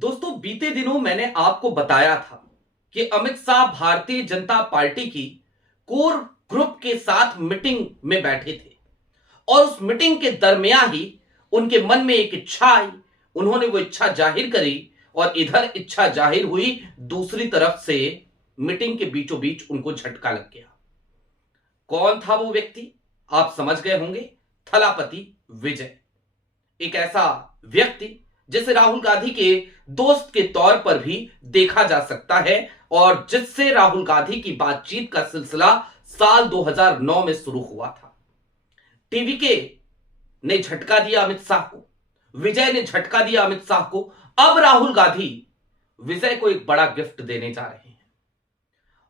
दोस्तों, बीते दिनों मैंने आपको बताया था कि अमित शाह भारतीय जनता पार्टी की कोर ग्रुप के साथ मीटिंग में बैठे थे और उस मीटिंग के दरमियान ही उनके मन में एक इच्छा आई। उन्होंने वो इच्छा जाहिर करी और इधर इच्छा जाहिर हुई, दूसरी तरफ से मीटिंग के बीचों बीच उनको झटका लग गया। कौन था वो व्यक्ति? आप समझ गए होंगे, थलापति विजय। एक ऐसा व्यक्ति जिसे राहुल गांधी के दोस्त के तौर पर भी देखा जा सकता है और जिससे राहुल गांधी की बातचीत का सिलसिला साल 2009 में शुरू हुआ था। टीवीके ने झटका दिया अमित शाह को, विजय ने झटका दिया अमित शाह को। अब राहुल गांधी विजय को एक बड़ा गिफ्ट देने जा रहे हैं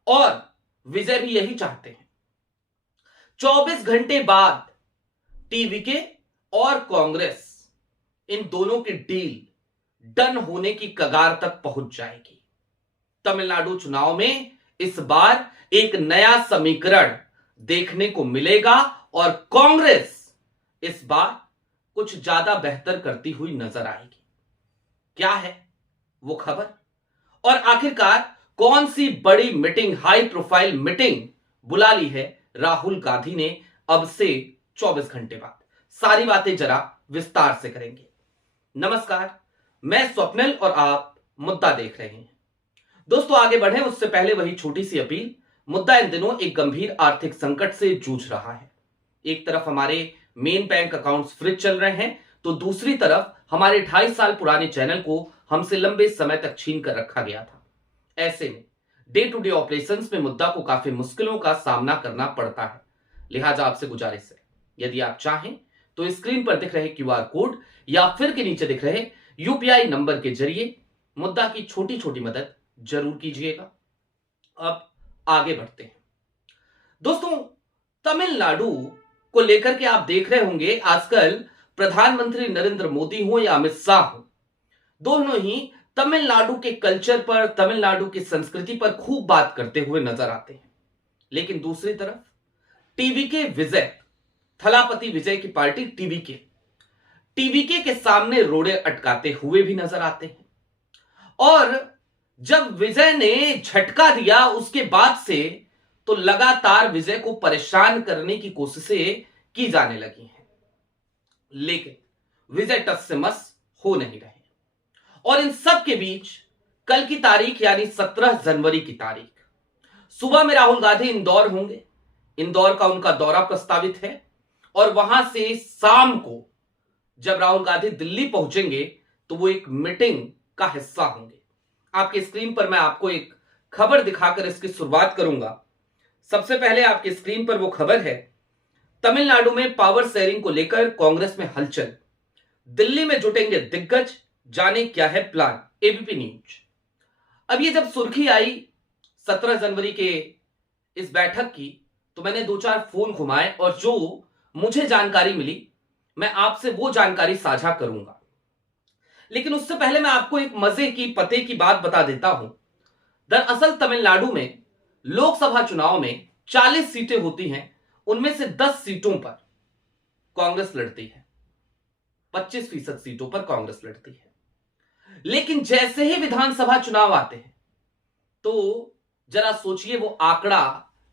और विजय भी यही चाहते हैं। 24 घंटे बाद टीवीके और कांग्रेस, इन दोनों की डील डन होने की कगार तक पहुंच जाएगी। तमिलनाडु चुनाव में इस बार एक नया समीकरण देखने को मिलेगा और कांग्रेस इस बार कुछ ज्यादा बेहतर करती हुई नजर आएगी। क्या है वो खबर और आखिरकार कौन सी बड़ी मीटिंग, हाई प्रोफाइल मीटिंग बुला ली है राहुल गांधी ने अब से 24 घंटे बाद? सारी बातें जरा विस्तार से करेंगे। नमस्कार, मैं स्वप्निल और आप मुद्दा देख रहे हैं। दोस्तों, आगे बढ़े उससे पहले वही छोटी सी अपील। मुद्दा इन दिनों एक गंभीर आर्थिक संकट से जूझ रहा है। एक तरफ हमारे मेन बैंक अकाउंट्स फ्रीज चल रहे हैं, तो दूसरी तरफ हमारे 2.5 साल पुराने चैनल को हमसे लंबे समय तक छीन कर रखा गया था। ऐसे में डे टू डे ऑपरेशंस में मुद्दा को काफी मुश्किलों का सामना करना पड़ता है। लिहाजा आपसे गुजारिश है, यदि आप चाहें तो स्क्रीन पर दिख रहे क्यूआर कोड या फिर के नीचे दिख रहे यूपीआई नंबर के जरिए मुद्दा की छोटी छोटी मदद जरूर कीजिएगा। अब आगे बढ़ते हैं। दोस्तों, तमिलनाडु को लेकर के आप देख रहे होंगे आजकल प्रधानमंत्री नरेंद्र मोदी हो या अमित शाह हो, दोनों ही तमिलनाडु के कल्चर पर, तमिलनाडु की संस्कृति पर खूब बात करते हुए नजर आते हैं। लेकिन दूसरी तरफ टीवीके विजय, थलापति विजय की पार्टी टीवीके के सामने रोड़े अटकाते हुए भी नजर आते हैं। और जब विजय ने झटका दिया उसके बाद से तो लगातार विजय को परेशान करने की कोशिशें की जाने लगी हैं, लेकिन विजय टस से मस हो नहीं रहे। और इन सब के बीच कल की तारीख यानी 17 जनवरी की तारीख सुबह में राहुल गांधी इंदौर होंगे। इंदौर का उनका दौरा प्रस्तावित है और वहां से शाम को जब राहुल गांधी दिल्ली पहुंचेंगे तो वो एक मीटिंग का हिस्सा होंगे। आपकी स्क्रीन पर मैं आपको एक खबर दिखाकर इसकी शुरुआत करूंगा। सबसे पहले आपकी स्क्रीन पर वो खबर है, तमिलनाडु में पावर शेयरिंग को लेकर कांग्रेस में हलचल, दिल्ली में जुटेंगे दिग्गज, जाने क्या है प्लान। ABP news. अब ये जब सुर्खी आई 17 जनवरी के इस बैठक की, तो मैंने 2-4 फोन घुमाए और जो मुझे जानकारी मिली मैं आपसे वो जानकारी साझा करूंगा। लेकिन उससे पहले मैं आपको एक मजे की पते की बात बता देता हूं। दरअसल तमिलनाडु में लोकसभा चुनाव में 40 सीटें होती हैं, उनमें से 10 सीटों पर कांग्रेस लड़ती है, 25% सीटों पर कांग्रेस लड़ती है। लेकिन जैसे ही विधानसभा चुनाव आते हैं तो जरा सोचिए वो आंकड़ा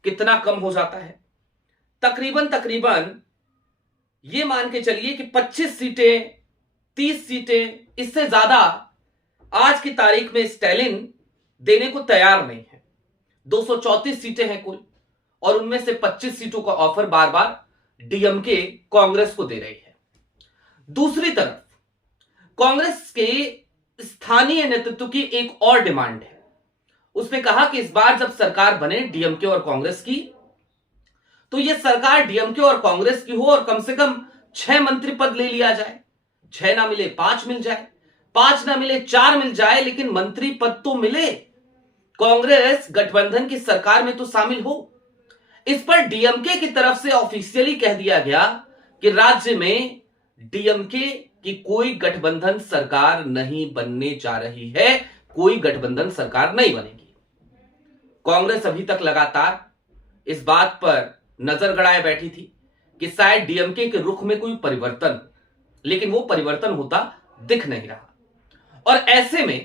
कितना कम हो जाता है। तकरीबन ये मान के चलिए कि 25 सीटें, 30 सीटें, इससे ज्यादा आज की तारीख में स्टैलिन देने को तैयार नहीं है। 234 सीटें हैं कुल और उनमें से 25 सीटों का ऑफर बार बार डीएमके कांग्रेस को दे रही है। दूसरी तरफ कांग्रेस के स्थानीय नेतृत्व की एक और डिमांड है। उसने कहा कि इस बार जब सरकार बने डीएमके और कांग्रेस की, तो यह सरकार डीएमके और कांग्रेस की हो और कम से कम 6 मंत्री पद ले लिया जाए। 6 ना मिले 5 मिल जाए, 5 ना मिले 4 मिल जाए, लेकिन मंत्री पद तो मिले। कांग्रेस गठबंधन की सरकार में तो शामिल हो। इस पर डीएमके की तरफ से ऑफिशियली कह दिया गया कि राज्य में डीएमके की कोई गठबंधन सरकार नहीं बनने जा रही है, कोई गठबंधन सरकार नहीं बनेगी। कांग्रेस अभी तक लगातार इस बात पर नजर गड़ाए बैठी थी कि शायद डीएमके के रुख में कोई परिवर्तन, लेकिन वो परिवर्तन होता दिख नहीं रहा। और ऐसे में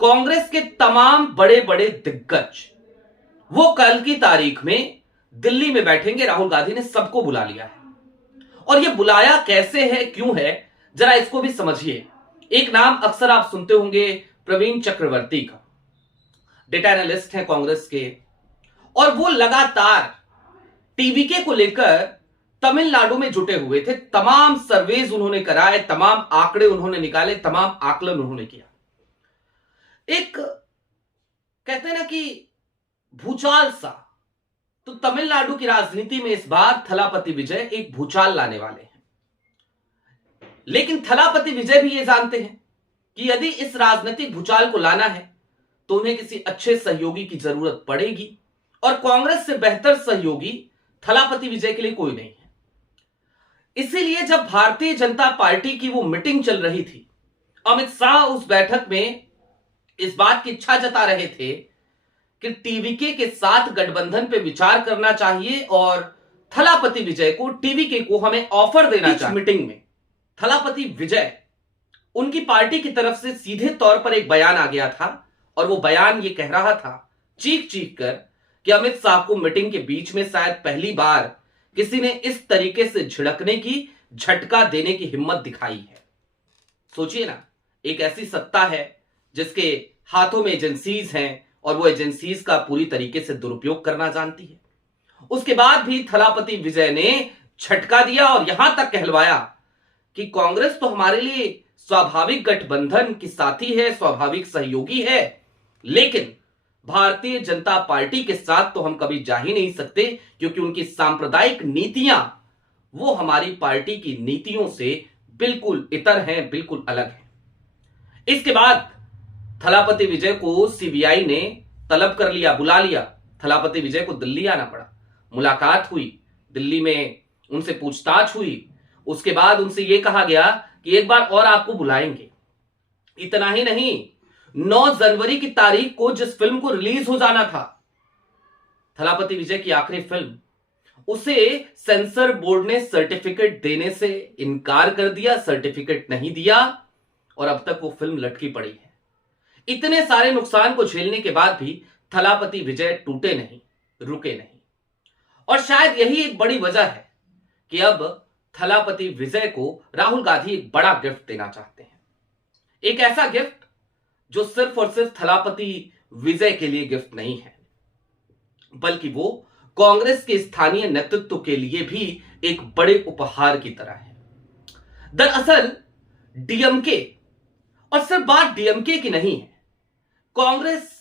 कांग्रेस के तमाम बड़े बड़े दिग्गज वो कल की तारीख में दिल्ली में बैठेंगे। राहुल गांधी ने सबको बुला लिया है, और ये बुलाया कैसे है, क्यों है, जरा इसको भी समझिए। एक नाम अक्सर आप सुनते होंगे, प्रवीण चक्रवर्ती का, डेटा एनालिस्ट हैं कांग्रेस के, और वो लगातार टीवीके को लेकर तमिलनाडु में जुटे हुए थे। तमाम सर्वेज उन्होंने कराए, तमाम आंकड़े उन्होंने निकाले, तमाम आकलन उन्होंने किया। एक कहते हैं ना कि भूचाल सा, तो तमिलनाडु की राजनीति में इस बार थलापति विजय एक भूचाल लाने वाले हैं। लेकिन थलापति विजय भी ये जानते हैं कि यदि इस राजनीतिक भूचाल को लाना है तो उन्हें किसी अच्छे सहयोगी की जरूरत पड़ेगी, और कांग्रेस से बेहतर सहयोगी थलापति विजय के लिए कोई नहीं है। इसीलिए जब भारतीय जनता पार्टी की वो मीटिंग चल रही थी, अमित शाह उस बैठक में इस बात की इच्छा जता रहे थे कि टीवीके के साथ गठबंधन पे विचार करना चाहिए और थलापति विजय को, टीवीके को हमें ऑफर देना चाहिए। मीटिंग में थलापति विजय, उनकी पार्टी की तरफ से सीधे तौर पर एक बयान आ गया था, और वो बयान ये कह रहा था चीख चीख कर कि अमित शाह को मीटिंग के बीच में शायद पहली बार किसी ने इस तरीके से झिड़कने की, झटका देने की हिम्मत दिखाई है। सोचिए ना, एक ऐसी सत्ता है जिसके हाथों में एजेंसीज हैं, और वो एजेंसीज का पूरी तरीके से दुरुपयोग करना जानती है। उसके बाद भी थलापति विजय ने झटका दिया और यहां तक कहलवाया कि कांग्रेस तो हमारे लिए स्वाभाविक गठबंधन की साथी है, स्वाभाविक सहयोगी है, लेकिन भारतीय जनता पार्टी के साथ तो हम कभी जा ही नहीं सकते, क्योंकि उनकी सांप्रदायिक नीतियां वो हमारी पार्टी की नीतियों से बिल्कुल इतर हैं, बिल्कुल अलग हैं। इसके बाद थलापति विजय को सीबीआई ने तलब कर लिया, बुला लिया। थलापति विजय को दिल्ली आना पड़ा, मुलाकात हुई, दिल्ली में उनसे पूछताछ हुई। उसके बाद उनसे यह कहा गया कि एक बार और आपको बुलाएंगे। इतना ही नहीं, 9 जनवरी की तारीख को जिस फिल्म को रिलीज हो जाना था, थलापति विजय की आखिरी फिल्म, उसे सेंसर बोर्ड ने सर्टिफिकेट देने से इनकार कर दिया, सर्टिफिकेट नहीं दिया, और अब तक वो फिल्म लटकी पड़ी है। इतने सारे नुकसान को झेलने के बाद भी थलापति विजय टूटे नहीं, रुके नहीं, और शायद यही एक बड़ी वजह है कि अब थलापति विजय को राहुल गांधी एक बड़ा गिफ्ट देना चाहते हैं। एक ऐसा गिफ्ट जो सिर्फ और सिर्फ थलापति विजय के लिए गिफ्ट नहीं है, बल्कि वो कांग्रेस के स्थानीय नेतृत्व के लिए भी एक बड़े उपहार की तरह है। दरअसल डीएमके, और सिर्फ बात डीएमके की नहीं है, कांग्रेस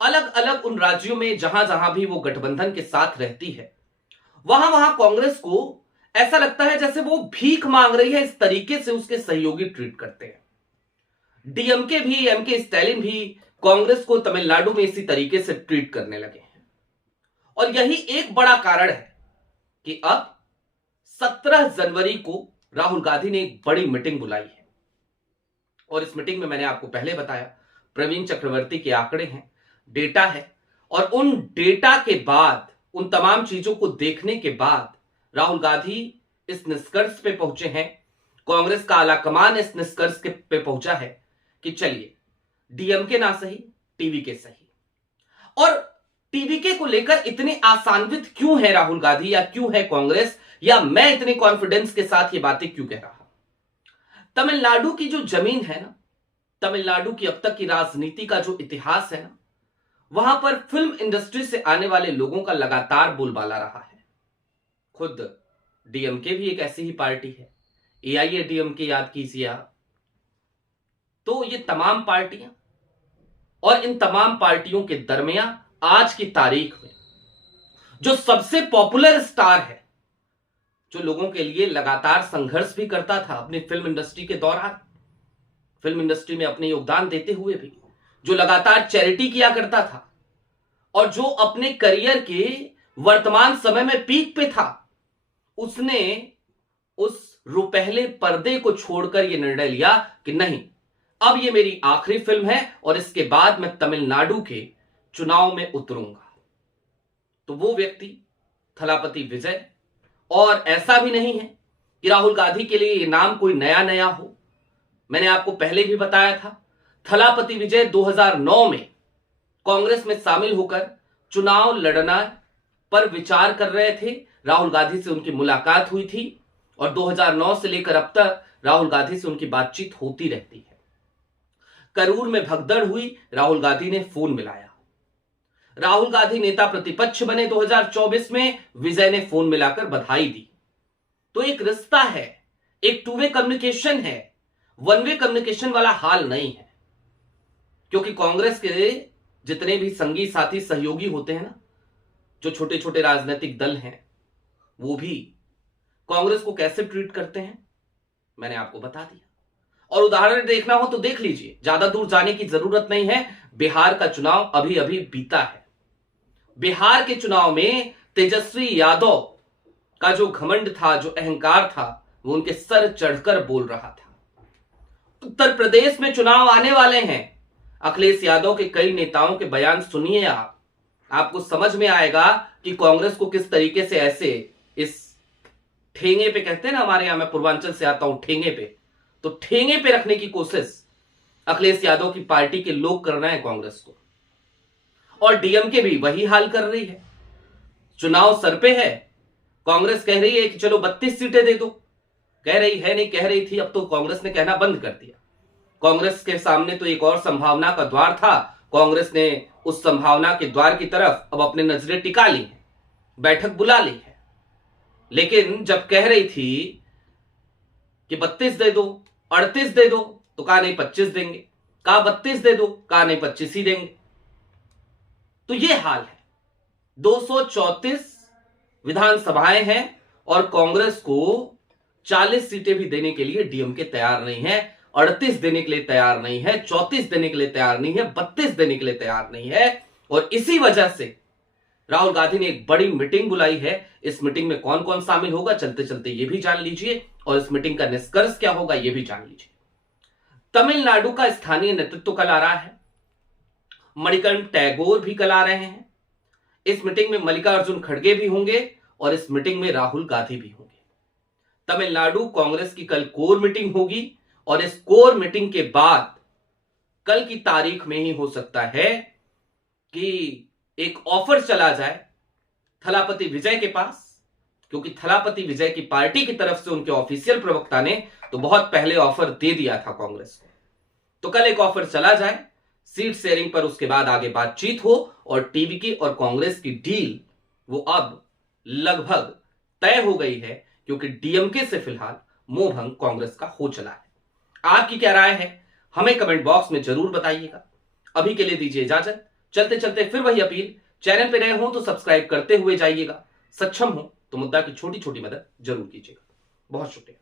अलग अलग उन राज्यों में जहां जहां भी वो गठबंधन के साथ रहती है, वहां वहां कांग्रेस को ऐसा लगता है जैसे वो भीख मांग रही है। इस तरीके से उसके सहयोगी ट्रीट करते हैं। डीएमके भी, एमके स्टैलिन भी कांग्रेस को तमिलनाडु में इसी तरीके से ट्रीट करने लगे हैं, और यही एक बड़ा कारण है कि अब 17 जनवरी को राहुल गांधी ने एक बड़ी मीटिंग बुलाई है। और इस मीटिंग में मैंने आपको पहले बताया, प्रवीण चक्रवर्ती के आंकड़े हैं, डेटा है, और उन डेटा के बाद, उन तमाम चीजों को देखने के बाद राहुल गांधी इस निष्कर्ष पे पहुंचे हैं, कांग्रेस का आलाकमान इस निष्कर्ष पे पहुंचा है कि चलिए डीएमके ना सही, टीवीके सही। और टीवीके को लेकर इतने आशान्वित क्यों है राहुल गांधी, या क्यों है कांग्रेस, या मैं इतने कॉन्फिडेंस के साथ ये बातें क्यों कह रहा? तमिलनाडु की जो जमीन है ना, तमिलनाडु की अब तक की राजनीति का जो इतिहास है ना, वहां पर फिल्म इंडस्ट्री से आने वाले लोगों का लगातार बोलबाला रहा है। खुद डीएमके भी एक ऐसी ही पार्टी है, एआईएडीएमके याद कीजिए आप। तो ये तमाम पार्टियां, और इन तमाम पार्टियों के दरमियान आज की तारीख में जो सबसे पॉपुलर स्टार है, जो लोगों के लिए लगातार संघर्ष भी करता था अपनी फिल्म इंडस्ट्री के दौरान, फिल्म इंडस्ट्री में अपने योगदान देते हुए भी, जो लगातार चैरिटी किया करता था, और जो अपने करियर के वर्तमान समय में पीक पे था, उसने उस रुपहले पर्दे को छोड़कर यह निर्णय लिया कि नहीं, अब ये मेरी आखिरी फिल्म है और इसके बाद मैं तमिलनाडु के चुनाव में उतरूंगा। तो वो व्यक्ति थलापति विजय, और ऐसा भी नहीं है कि राहुल गांधी के लिए ये नाम कोई नया नया हो। मैंने आपको पहले भी बताया था, थलापति विजय 2009 में कांग्रेस में शामिल होकर चुनाव लड़ना पर विचार कर रहे थे। राहुल गांधी से उनकी मुलाकात हुई थी और 2009 से लेकर अब तक राहुल गांधी से उनकी बातचीत होती रहती है। करूर में भगदड़ हुई, राहुल गांधी ने फोन मिलाया। राहुल गांधी नेता प्रतिपक्ष बने 2024 में, विजय ने फोन मिलाकर बधाई दी। तो एक रिश्ता है, एक टू वे कम्युनिकेशन है, वन वे कम्युनिकेशन वाला हाल नहीं है। क्योंकि कांग्रेस के जितने भी संगी साथी सहयोगी होते हैं ना, जो छोटे छोटे राजनीतिक दल हैं, वो भी कांग्रेस को कैसे ट्रीट करते हैं मैंने आपको बता दिया। और उदाहरण देखना हो तो देख लीजिए, ज्यादा दूर जाने की जरूरत नहीं है। बिहार का चुनाव अभी अभी बीता है। बिहार के चुनाव में तेजस्वी यादव का जो घमंड था, जो अहंकार था, वो उनके सर चढ़कर बोल रहा था। उत्तर प्रदेश में चुनाव आने वाले हैं। अखिलेश यादव के कई नेताओं के बयान सुनिए आपको समझ में आएगा कि कांग्रेस को किस तरीके से ऐसे इस ठेंगे पे, कहते हैं ना हमारे यहां, मैं पूर्वांचल से आता हूं, ठेंगे पे, तो ठेंगे पे रखने की कोशिश अखिलेश यादव की पार्टी के लोग कर रहे हैं कांग्रेस को। और डीएमके भी वही हाल कर रही है। चुनाव सर पे है, कांग्रेस कह रही है कि चलो 32 सीटें दे दो, कह रही है नहीं, कह रही थी, अब तो कांग्रेस ने कहना बंद कर दिया। कांग्रेस के सामने तो एक और संभावना का द्वार था, कांग्रेस ने उस संभावना के द्वार की तरफ अब अपने नजरें टिका ली हैं, बैठक बुला ली है। लेकिन जब कह रही थी कि 32 दे दो, 38 दे दो, तो कहा नहीं 25 देंगे, कहा 32 दे दो, कहा नहीं 25 ही देंगे। तो ये हाल है। 234 विधानसभाएं हैं और कांग्रेस को 40 सीटें भी देने के लिए डीएमके तैयार नहीं है, 38 देने के लिए तैयार नहीं है, 34 देने के लिए तैयार नहीं है, 32 देने के लिए तैयार नहीं है। और इसी वजह से राहुल गांधी ने एक बड़ी मीटिंग बुलाई है। इस मीटिंग में कौन कौन शामिल होगा, चलते चलते ये भी जान लीजिए, और इस मीटिंग का निष्कर्ष क्या होगा ये भी जान लीजिए। तमिलनाडु का स्थानीय नेतृत्व कल आ रहा है, मणिकर्ण टैगोर भी कल आ रहे हैं। इस मीटिंग में मल्लिकार्जुन खड़गे भी होंगे और इस मीटिंग में राहुल गांधी भी होंगे। तमिलनाडु कांग्रेस की कल कोर मीटिंग होगी और इस कोर मीटिंग के बाद कल की तारीख में ही हो सकता है कि एक ऑफर चला जाए थलापति विजय के पास, क्योंकि थलापति विजय की पार्टी की तरफ से उनके ऑफिशियल प्रवक्ता ने तो बहुत पहले ऑफर दे दिया था कांग्रेस को। तो कल एक ऑफर चला जाए सीट शेयरिंग पर, उसके बाद आगे बातचीत हो और टीवीके और कांग्रेस की डील वो अब लगभग तय हो गई है, क्योंकि डीएमके से फिलहाल मोहभंग कांग्रेस का हो चला है। आपकी क्या राय है हमें कमेंट बॉक्स में जरूर बताइएगा। अभी के लिए दीजिए इजाजत। चलते चलते फिर वही अपील, चैनल पे नए हो तो सब्सक्राइब करते हुए जाइएगा, सक्षम हो तो मुद्दा की छोटी छोटी मदद जरूर कीजिएगा। बहुत शुक्रिया।